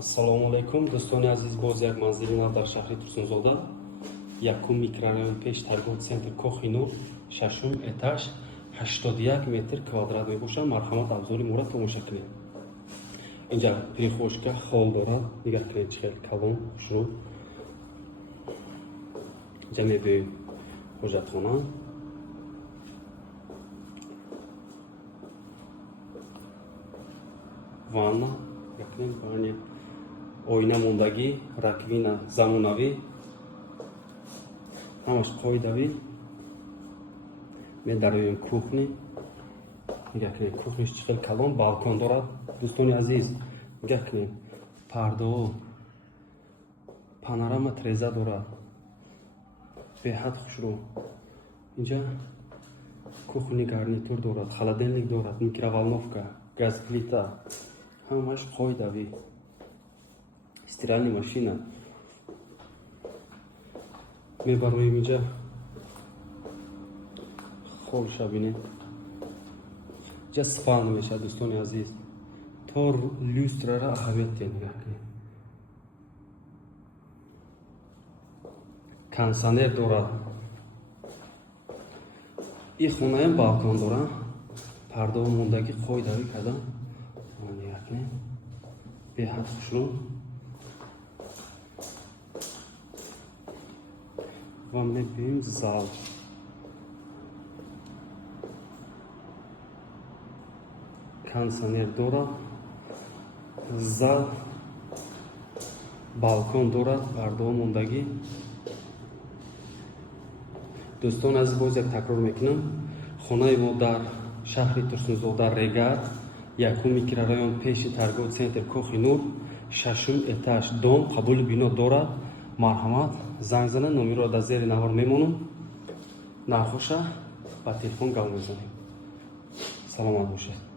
Ассалому алейкум дӯстони азиз, боз як манзили нав дар шаҳри Турсунзода, якум микрорайон пеш торговый центр Кохи Нур, шашум этаж, 81 метр квадрат мебошад. Марҳамат, абзори мурад тамоша кунед. Инҷа прихожка хол дорад, нигоҳ кунед чӣ хел калон хушрӯ. Инҷа мебиёед ҳоҷатхона. Ванна, ванна, ойна мондагӣ, раковина замонавӣ, ҳамаш қоидавӣ. Медароем кухни. Нигоҳ кунед, кухниш чӣ хел калон, балкон дорад. Дӯстони азиз, нигоҳ кунед, пардаҳо, панорама треза дорад. Беҳад хушрӯ. Инҷа кухни гарнитур дорад, холодильник дорад, микроволновка, газплита, ҳамаш қоидавӣ. Стиральная машина. Мебароем инҷа холша бинед. Инҷа спалн мешавад, дӯстони азиз. То люстрара аҳамият диҳед. Нигоҳ кунед. Кондиционер дорад. ин хонаам балкон дорад. Пардаҳо мондагӣ қоидавӣ карда. Нигоҳ кунед. Беҳад хушрӯ. Ва мебинем зал. Кондиционер дорад. Зал, балкон дорад, пардаҳо мондагӣ. Дӯстон азиз, боз як такрор мекунам. Хонаи мо дар шаҳри Турсунзода, Регар, якум микрорайон пеши торговый центр Кохи Нур, шашум этаж, дом, қабули бино дорад. Марҳамат, занг занед, номерро дар зери навор мемонам. Нархоша ба телефон гап мезанем. Саломат бошед.